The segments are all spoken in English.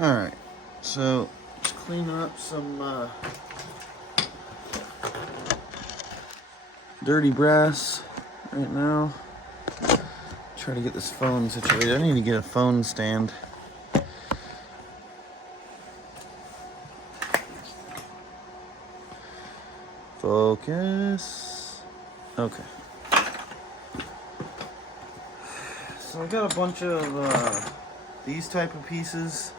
Alright, so just cleaning up some dirty brass right now. Try to get this phone situated. I need to get a phone stand. Focus. Okay. So I got a bunch of these type of pieces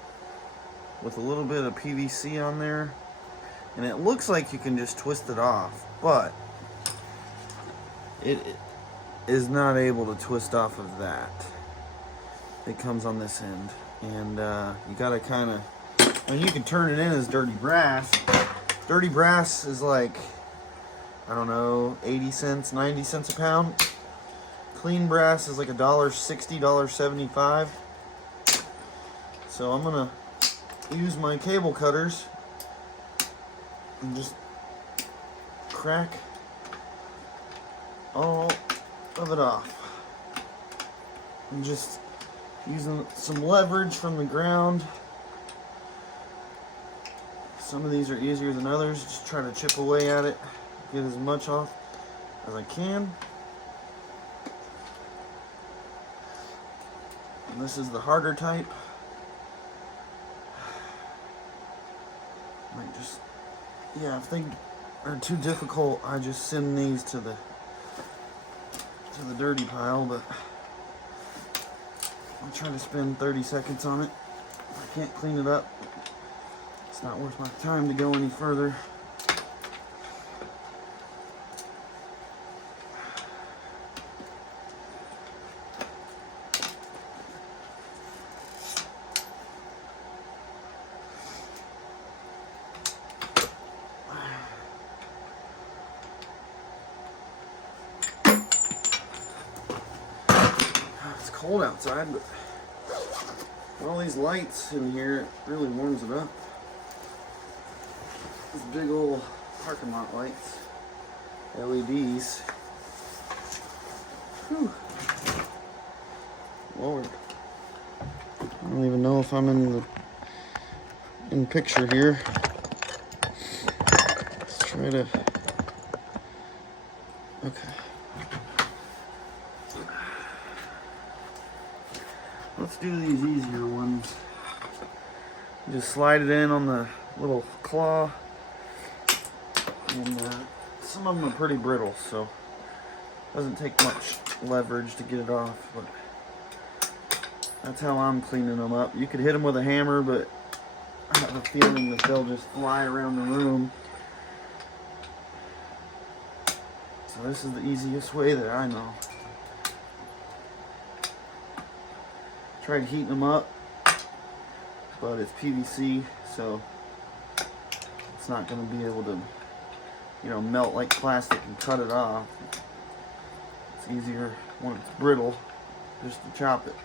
with a little bit of PVC on there, and it looks like you can just twist it off, but it is not able to twist off of that. It comes on this end, and you gotta kind of, I mean, you can turn it in as dirty brass. Dirty brass is like, I don't know, 80 cents, 90 cents a pound. Clean brass is like $1.60, $1.75. So I'm gonna use my cable cutters and just crack all of it off. I'm just using some leverage from the ground. Some of these are easier than others. Just try to chip away at it, get as much off as I can. And this is the harder type. Might just, yeah, if they are too difficult, I just send these to the dirty pile, but I'll try to spend 30 seconds on it. If I can't clean it up, it's not worth my time to go any further. It's cold outside, but all these lights in here, it really warms it up. These big old parking lot lights, LEDs. Whew. Lord, I don't even know if I'm in picture here. Let's try to. Okay. Let's do these easier ones. Just slide it in on the little claw, and some of them are pretty brittle, so it doesn't take much leverage to get it off, but that's how I'm cleaning them up. You could hit them with a hammer, but I have a feeling that they'll just fly around the room. So this is the easiest way that I know. Tried heating them up, but it's PVC, so it's not going to be able to, you know, melt like plastic and cut it off. It's easier when it's brittle just to chop it.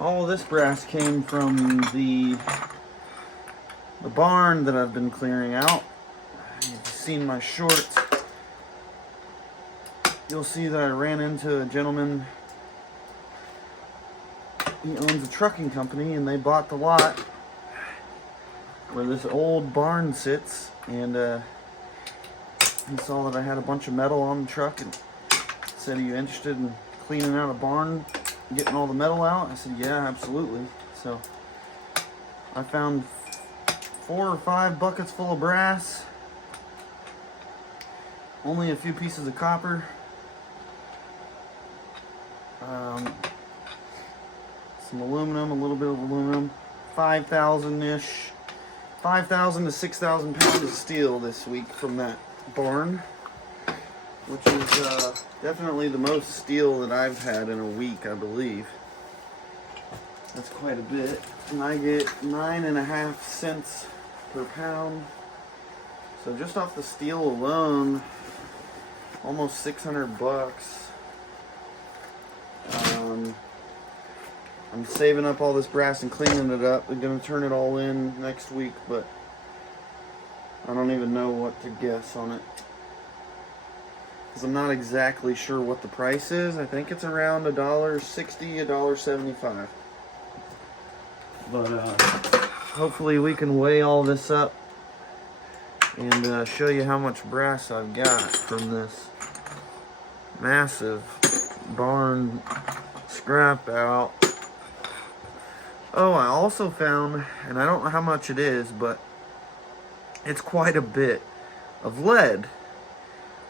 All this brass came from the barn that I've been clearing out. You've seen my shorts. You'll see that I ran into a gentleman. He owns a trucking company, and they bought the lot where this old barn sits, and he saw that I had a bunch of metal on the truck and said, "Are you interested in cleaning out a barn, getting all the metal out?" I said, "Yeah, absolutely." So I found 4 or 5 buckets full of brass, only a few pieces of copper, some aluminum, a little bit of aluminum, 5,000-ish, 5,000 to 6,000 pounds of steel this week from that barn, which is definitely the most steel that I've had in a week, I believe. That's quite a bit. And I get 9.5 cents per pound. So just off the steel alone, almost 600 bucks. I'm saving up all this brass and cleaning it up. I'm gonna turn it all in next week, but I don't even know what to guess on it. because I'm not exactly sure what the price is. I think it's around $1.60, $1.75. But hopefully we can weigh all this up and show you how much brass I've got from this massive barn scrap out. Oh, I also found, and I don't know how much it is, but it's quite a bit of lead.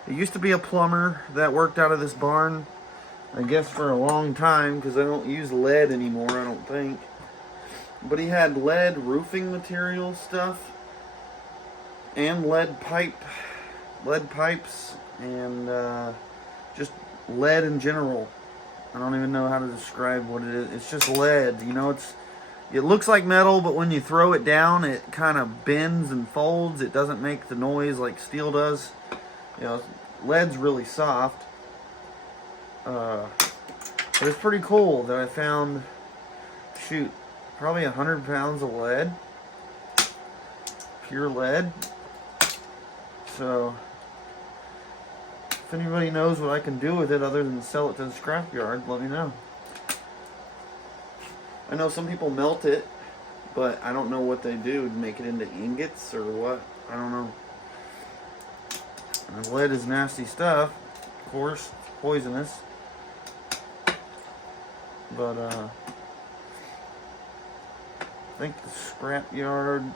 It used to be a plumber that worked out of this barn, I guess for a long time, because I don't use lead anymore, I don't think. But he had lead roofing material stuff, and lead pipes, and just lead in general. I don't even know how to describe what it is. It's just lead, you know. It looks like metal, but when you throw it down, it kind of bends and folds. It doesn't make the noise like steel does. You know, lead's really soft. But it's pretty cool that I found, shoot, probably 100 pounds of lead. Pure lead. So, if anybody knows what I can do with it other than sell it to the scrapyard, let me know. I know some people melt it, but I don't know what they do to make it into ingots or what. I don't know. And lead is nasty stuff, of course, it's poisonous. But I think the scrapyard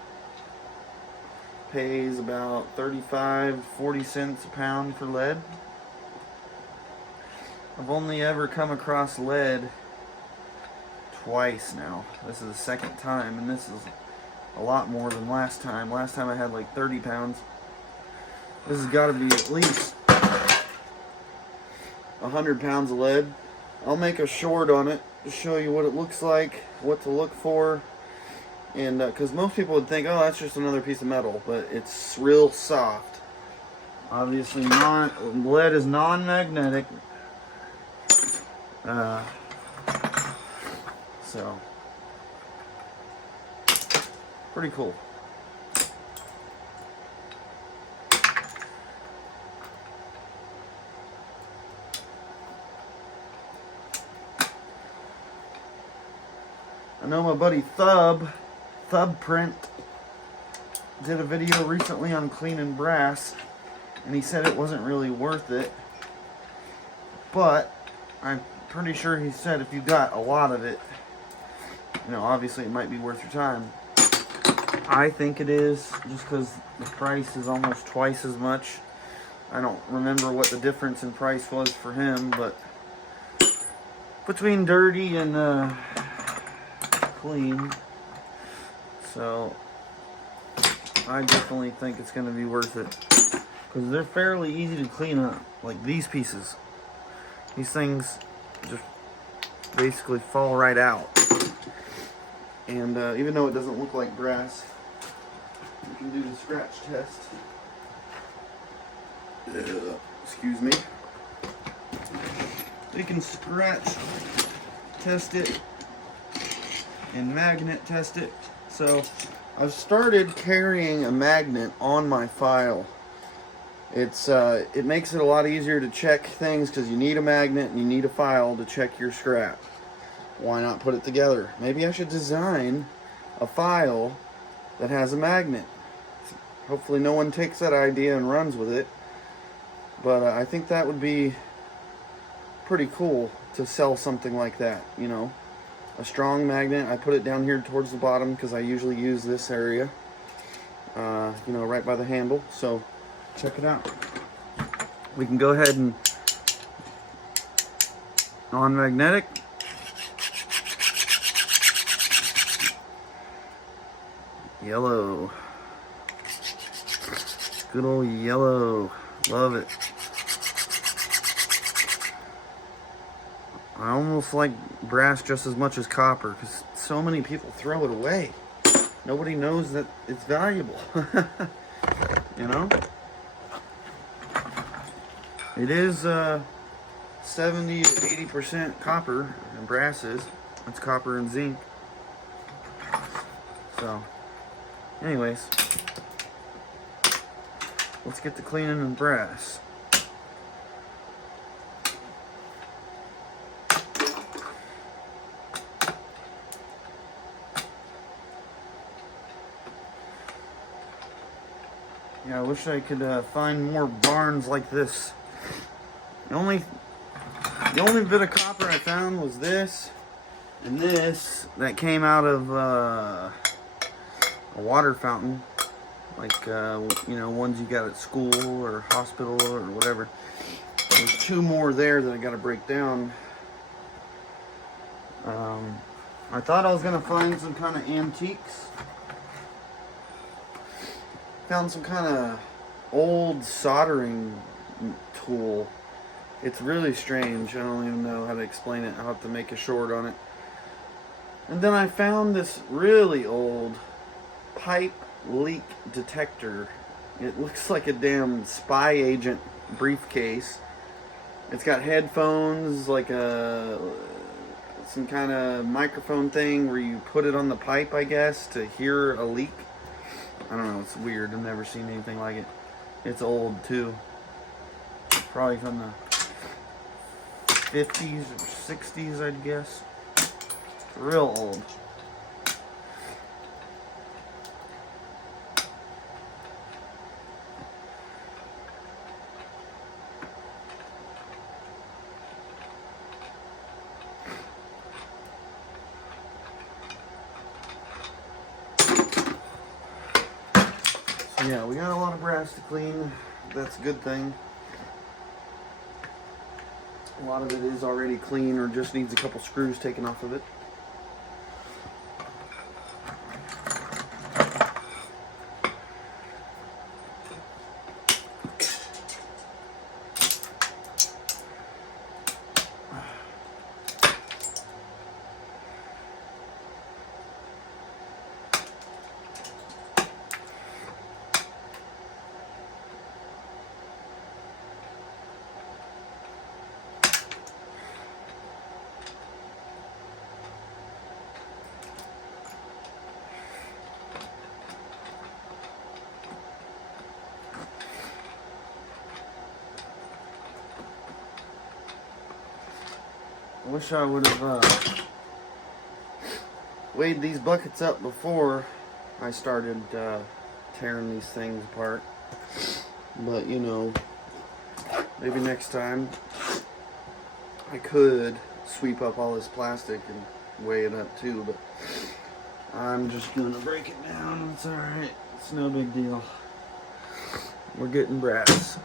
pays about 35-40 cents a pound for lead. I've only ever come across lead twice now. This is the second time, and this is a lot more than last time. Last time I had like 30 pounds. This has got to be at least 100 pounds of lead. I'll make a short on it to show you what it looks like, what to look for, and because most people would think, oh, that's just another piece of metal, but it's real soft. Obviously, lead is non-magnetic. So, pretty cool. I know my buddy Thubprint, did a video recently on cleaning brass, and he said it wasn't really worth it, but I'm pretty sure he said if you got a lot of it, you know, obviously it might be worth your time. I think it is, just because the price is almost twice as much. I don't remember what the difference in price was for him, but between dirty and clean, so I definitely think it's going to be worth it, because they're fairly easy to clean up. Like these pieces, these things just basically fall right out. And even though it doesn't look like brass, you can do the scratch test. Excuse me. You can scratch test it and magnet test it. So I've started carrying a magnet on my file. It makes it a lot easier to check things, because you need a magnet and you need a file to check your scrap. Why not put it together? Maybe I should design a file that has a magnet. Hopefully no one takes that idea and runs with it. But I think that would be pretty cool to sell something like that, you know. A strong magnet. I put it down here towards the bottom because I usually use this area, you know, right by the handle. So check it out. We can go ahead and non-magnetic. Yellow. Good old yellow. Love it. I almost like brass just as much as copper, because so many people throw it away. Nobody knows that it's valuable. You know? It is 70 to 80% copper, and brass is. It's copper and zinc. So, anyways, let's get to cleaning in brass. Yeah, I wish I could find more barns like this. The only bit of copper I found was this and this that came out of a water fountain, like ones you got at school or hospital or whatever. There's two more there that I got to break down. I thought I was gonna find some kind of antiques. Found some kind of old soldering tool. It's really strange. I don't even know how to explain it. I'll have to make a short on it. And then I found this really old pipe leak detector. It looks like a damn spy agent briefcase. It's got headphones, like some kind of microphone thing where you put it on the pipe, I guess, to hear a leak. I don't know, it's weird. I've never seen anything like it. It's old too. Probably from the 50s or 60s, I'd guess. Real old. So yeah, we got a lot of brass to clean. That's a good thing. A lot of it is already clean or just needs a couple screws taken off of it. I wish I would have weighed these buckets up before I started tearing these things apart. But maybe next time I could sweep up all this plastic and weigh it up too, but I'm just gonna break it down. It's alright. It's no big deal. We're getting brass.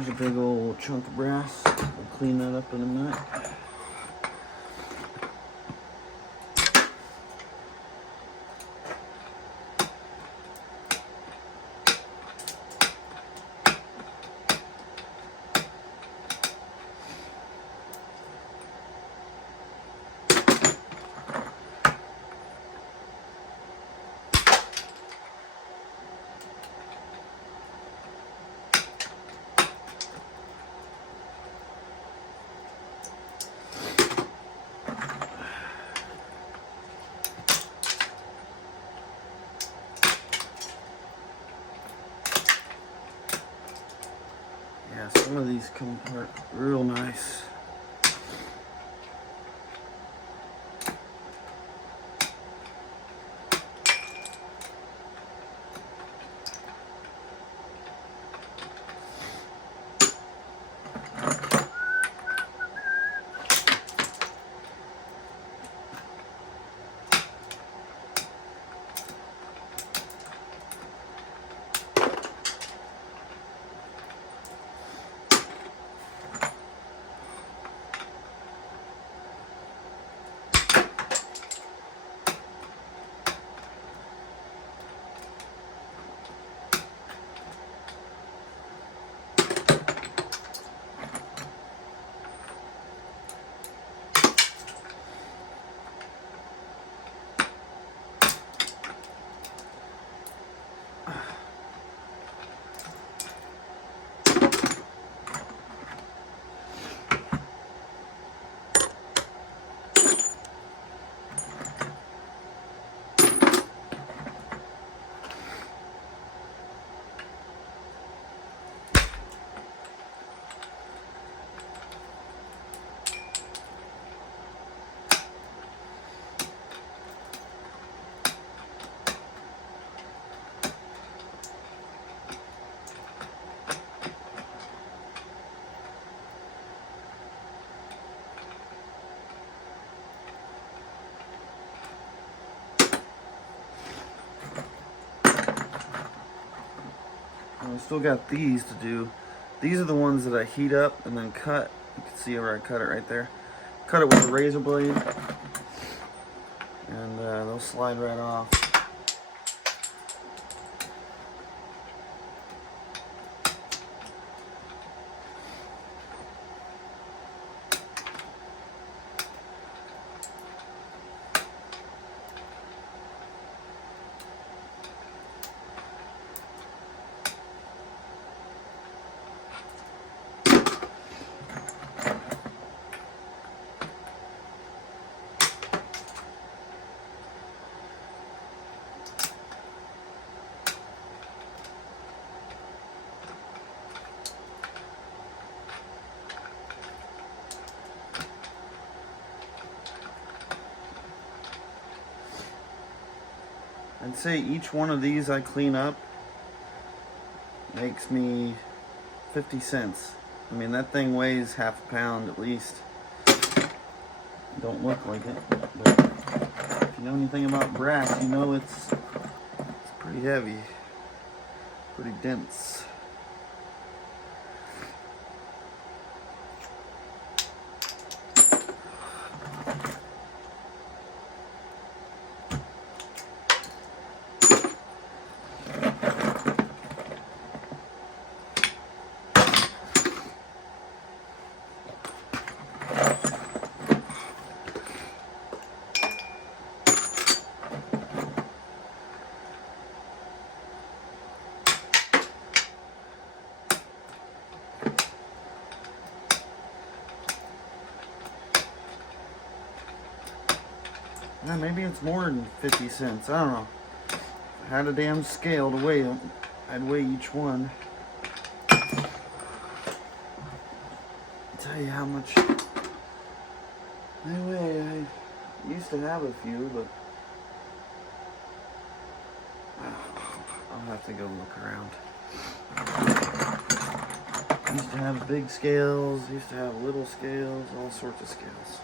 There's a big old chunk of brass. We'll clean that up in a minute. Yeah, some of these come apart real nice. I still got these to do. These are the ones that I heat up and then cut. You can see where I cut it right there. Cut it with a razor blade, and they'll slide right off. I'd say each one of these I clean up makes me 50 cents. I mean, that thing weighs half a pound at least. Don't look like it, but if you know anything about brass, you know it's pretty heavy, pretty dense. Yeah, maybe it's more than 50 cents. I don't know. If I had a damn scale to weigh them, I'd weigh each one. I'll tell you how much they weigh. I used to have a few, but I'll have to go look around. Used to have big scales, used to have little scales, all sorts of scales.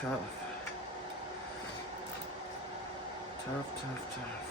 tough. Tough, tough, tough.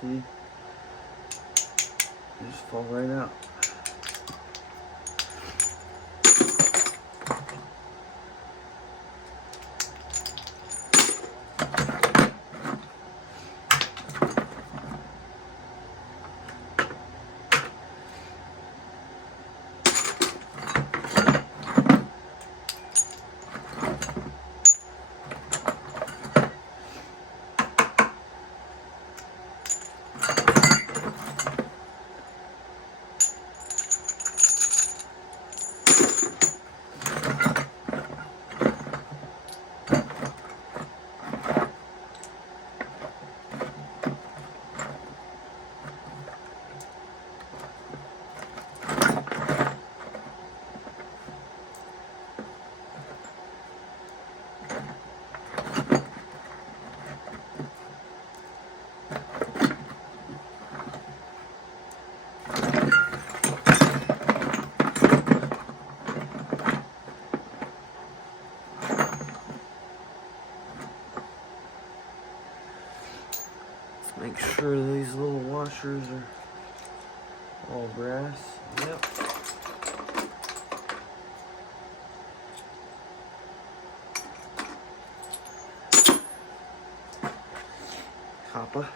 See? They just fall right out. Make sure these little washers are all brass. Yep. Copper.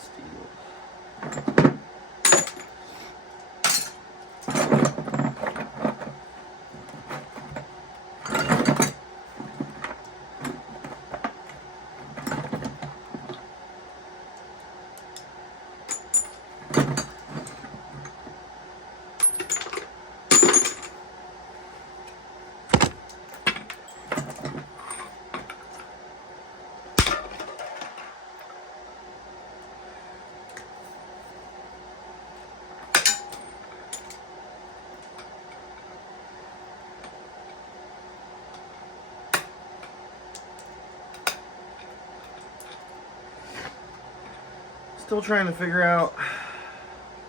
Steel. Still trying to figure out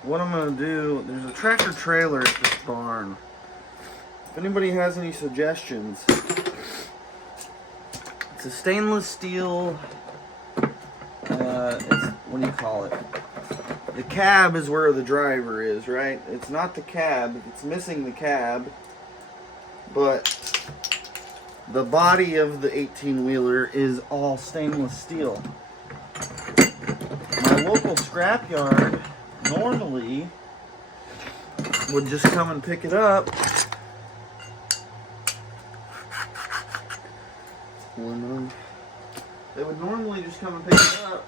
what I'm going to do. There's a tractor trailer at this barn. If anybody has any suggestions, it's a stainless steel, what do you call it? The cab is where the driver is, right? It's not the cab, it's missing the cab, but the body of the 18-wheeler is all stainless steel. My local scrapyard normally would just come and pick it up. They would normally just come and pick it up,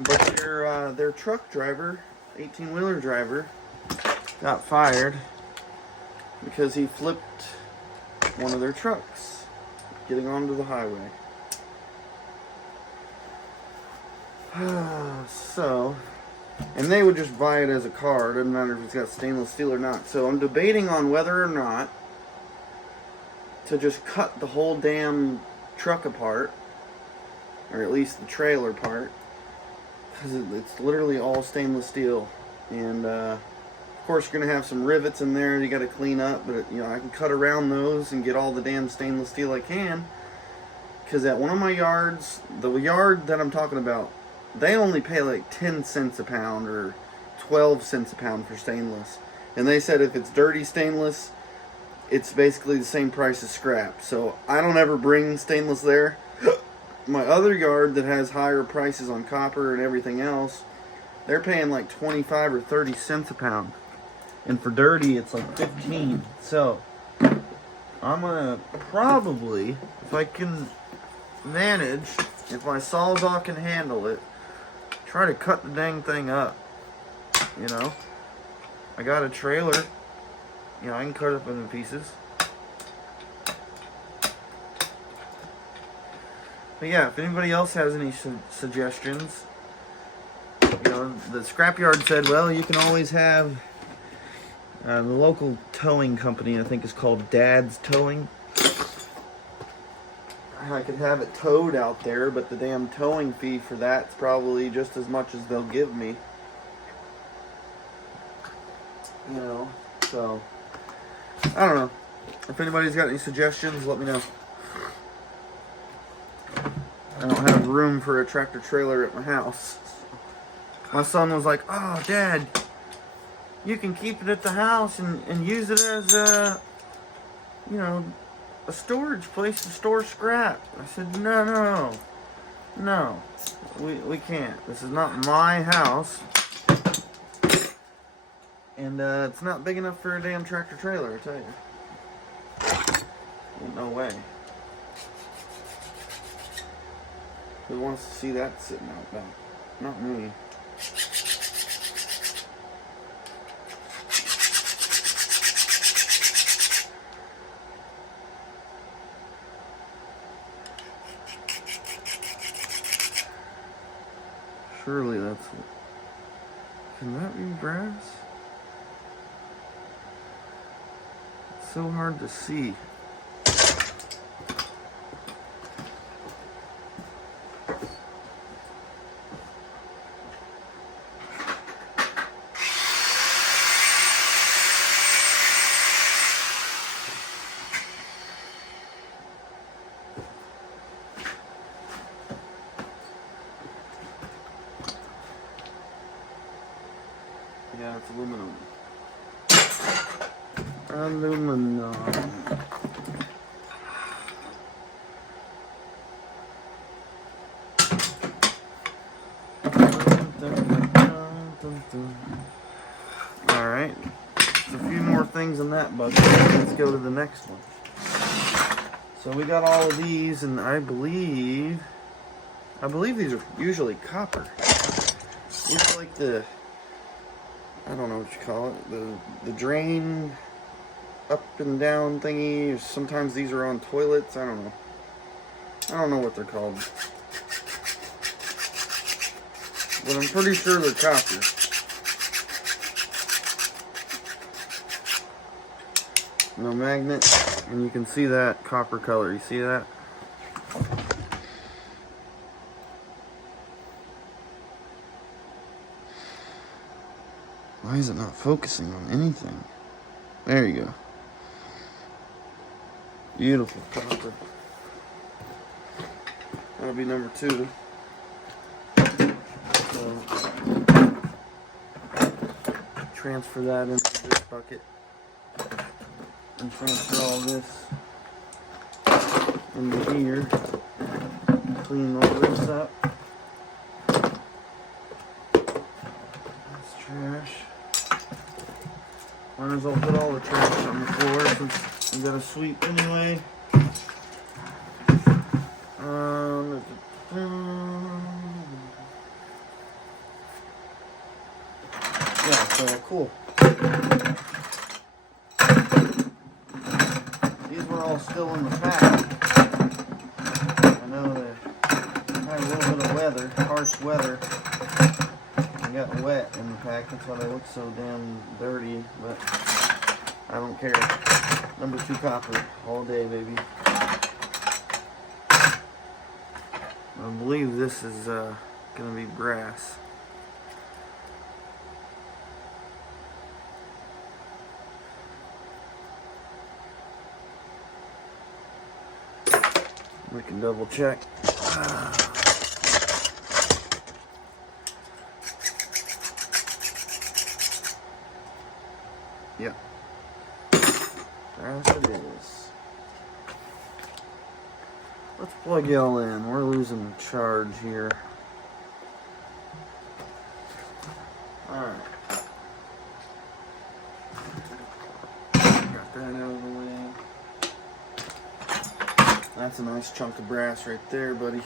but their truck driver, 18-wheeler driver, got fired because he flipped one of their trucks getting onto the highway. So, and they would just buy it as a car. It doesn't matter if it's got stainless steel or not. So I'm debating on whether or not to just cut the whole damn truck apart, or at least the trailer part, because it's literally all stainless steel. And of course you're gonna have some rivets in there you got to clean up, but you know, I can cut around those and get all the damn stainless steel I can. Because at one of my yards, the yard that I'm talking about, they only pay like 10 cents a pound or 12 cents a pound for stainless. And they said if it's dirty stainless, it's basically the same price as scrap. So I don't ever bring stainless there. My other yard that has higher prices on copper and everything else, they're paying like 25 or 30 cents a pound. And for dirty, it's like 15. So I'm gonna probably, if I can manage, if my Sawzall can handle it, try to cut the dang thing up. You know, I got a trailer. You know, I can cut it up into pieces. But yeah, if anybody else has any suggestions, you know, the scrapyard said, well, you can always have the local towing company, I think is called Dad's Towing. I could have it towed out there, but the damn towing fee for that's probably just as much as they'll give me. You know, so I don't know. If anybody's got any suggestions, let me know. I don't have room for a tractor trailer at my house. My son was like, oh, Dad, you can keep it at the house and use it as a, you know, a storage place to store scrap. I said, no, we can't. This is not my house. And it's not big enough for a damn tractor trailer, I tell you. Ain't no way. Who wants to see that sitting out back? Not me. Surely that's... Can that be brass? It's so hard to see. Yeah, it's aluminum. Aluminum. Alright. A few more things in that bucket. Let's go to the next one. So we got all of these, and I believe these are usually copper. It's like the, I don't know what you call it, the drain up and down thingy. Sometimes these are on toilets. I don't know what they're called, but I'm pretty sure they're copper. No magnet, and you can see that copper color. You see that? Why is it not focusing on anything? There you go. Beautiful copper. That'll be number 2. So, transfer that into this bucket. And transfer all this into here. Clean all this up. That's trash. Might as well put all the trash on the floor since we got to sweep anyway. Yeah, so cool. These were all still in the pack. I know they had a little bit of weather, harsh weather. They got wet in the pack, that's why they look so damn dirty, but I don't care. Number 2 copper, all day, baby. I believe this is gonna be brass. We can double check. Yes, it is. Let's plug y'all in. We're losing charge here. Alright. Got that out of the way. That's a nice chunk of brass right there, buddy.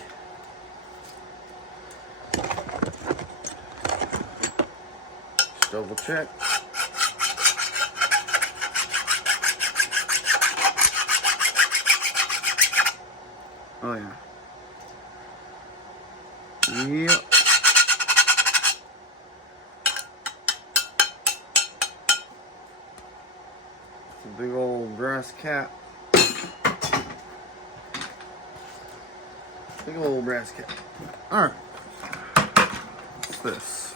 Just double check. Oh yeah. Yep. It's a big old brass cap. Big old brass cap. Alright. What's this?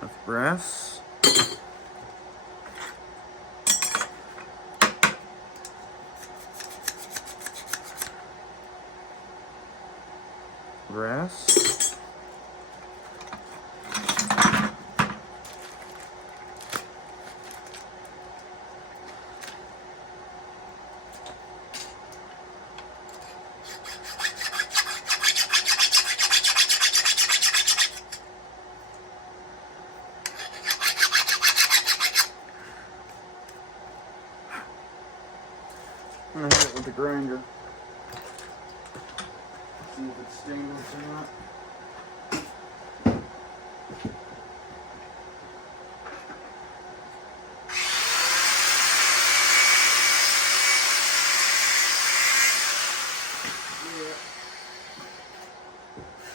That's brass. Brass. I'm gonna hit it with the grinder. See if it's stainless or not. Yeah.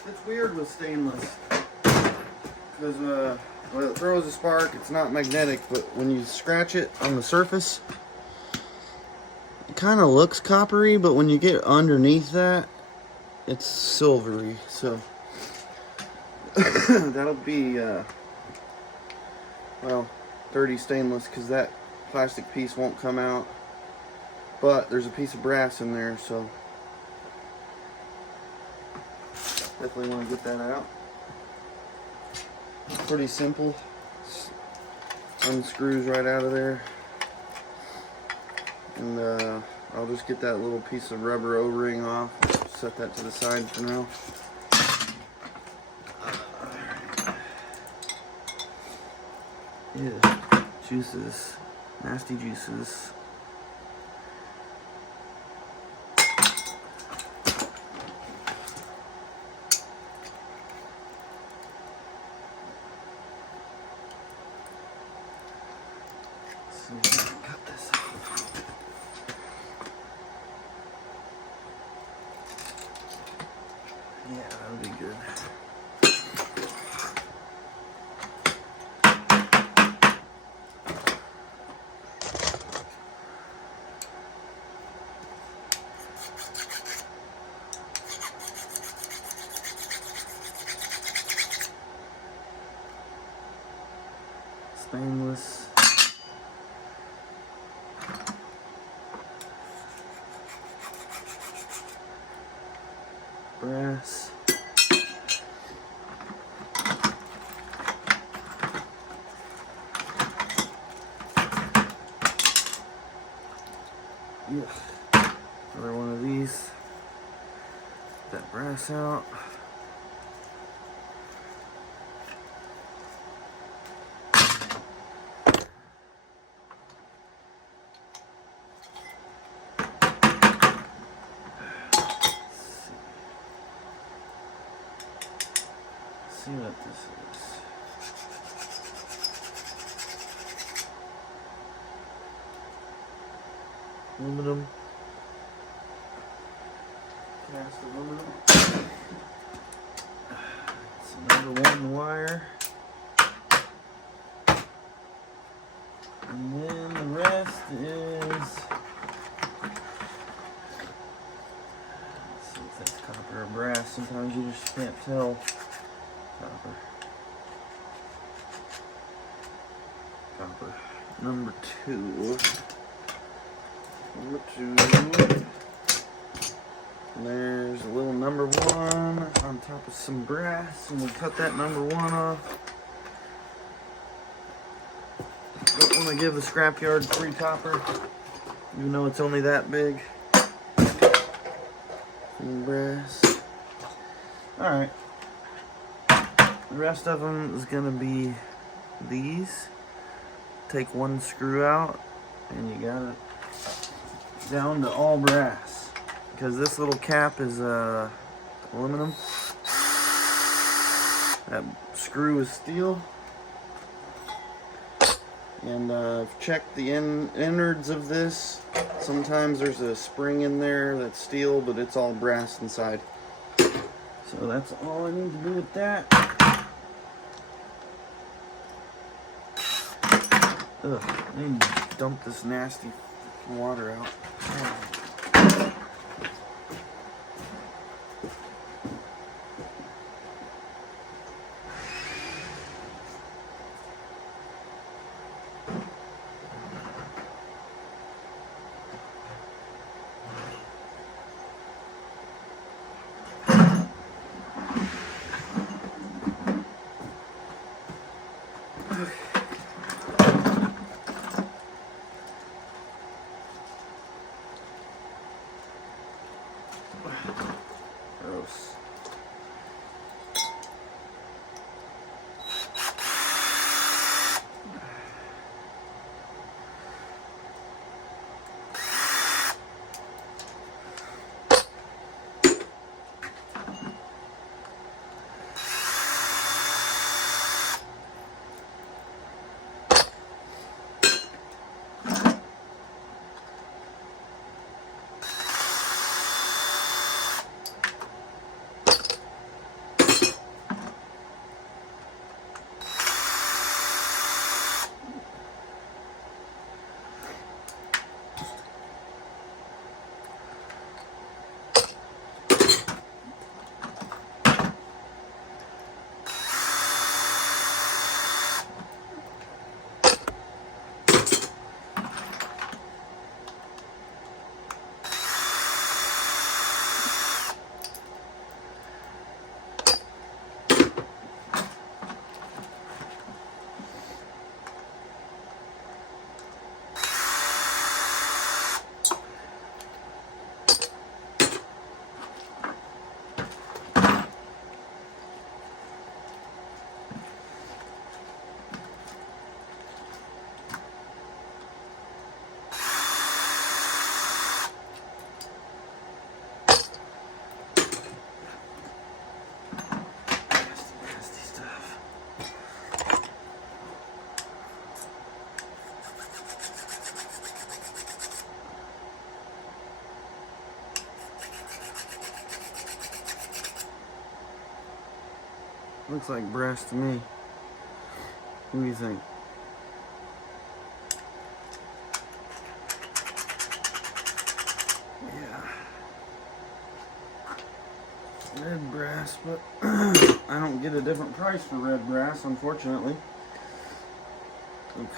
It's weird with stainless because well, it throws a spark. It's not magnetic, but when you scratch it on the surface, it kind of looks coppery, but when you get underneath that, it's silvery. So that'll be well, dirty stainless, because that plastic piece won't come out, but there's a piece of brass in there, so definitely want to get that out. Pretty simple. Unscrews right out of there, and I'll just get that little piece of rubber O-ring off. Set that to the side for now. Yeah, juices, nasty juices. Let's see if I can cut this off. Yeah, that'll be good. Stainless. Brass. Yeah. Another one of these. Get that brass out. See what this is. Aluminum. Cast aluminum. It's another one wire. And then the rest is, let's see if that's copper or brass. Sometimes you just can't tell. Copper. Copper. Number two. And there's a little number one on top of some brass, and we'll cut that number one off. gonna give the scrapyard free copper, even though it's only that big. And brass. Alright. The rest of them is gonna be these. Take one screw out, and you got it down to all brass. Because this little cap is aluminum. That screw is steel. And I've checked the innards of this. Sometimes there's a spring in there that's steel, but it's all brass inside. So that's all I need to do with that. Ugh, I need to dump this nasty water out. Gross. Looks like brass to me. What do you think? Yeah. Red brass, but I don't get a different price for red brass, unfortunately.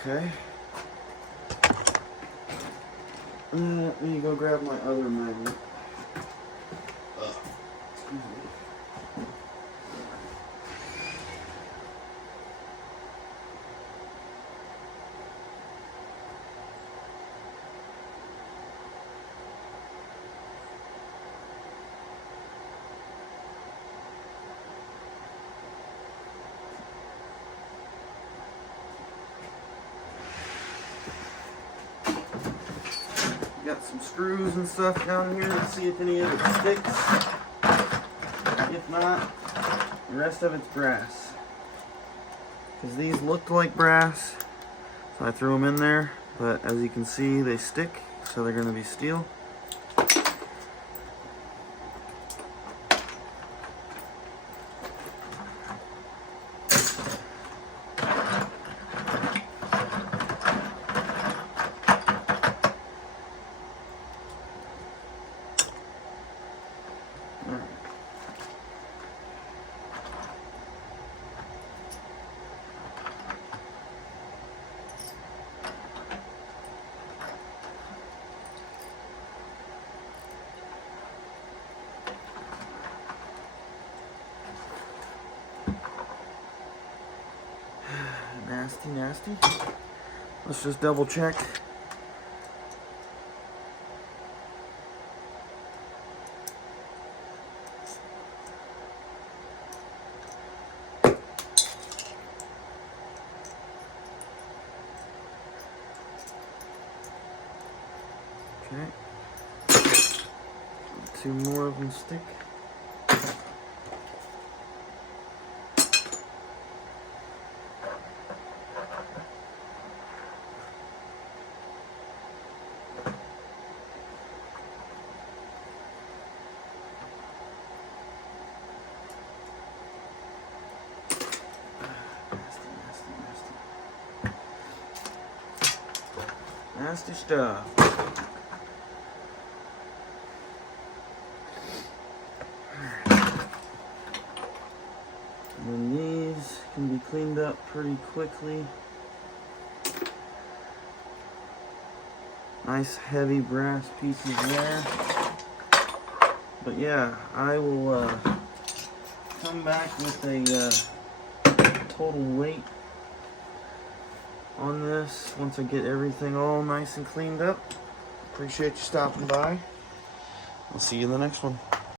Okay. Let me go grab my other magnet. Excuse me. Got some screws and stuff down here to see if any of it sticks. If not, the rest of it's brass. Because these looked like brass, so I threw them in there. But as you can see, they stick, so they're going to be steel. Nasty, nasty. Let's just double check. Okay. 2 more of them stick. Nasty stuff. And then these can be cleaned up pretty quickly. Nice heavy brass pieces there. But yeah, I will come back with a total weight on this once I get everything all nice and cleaned up. Appreciate you stopping by. I'll see you in the next one.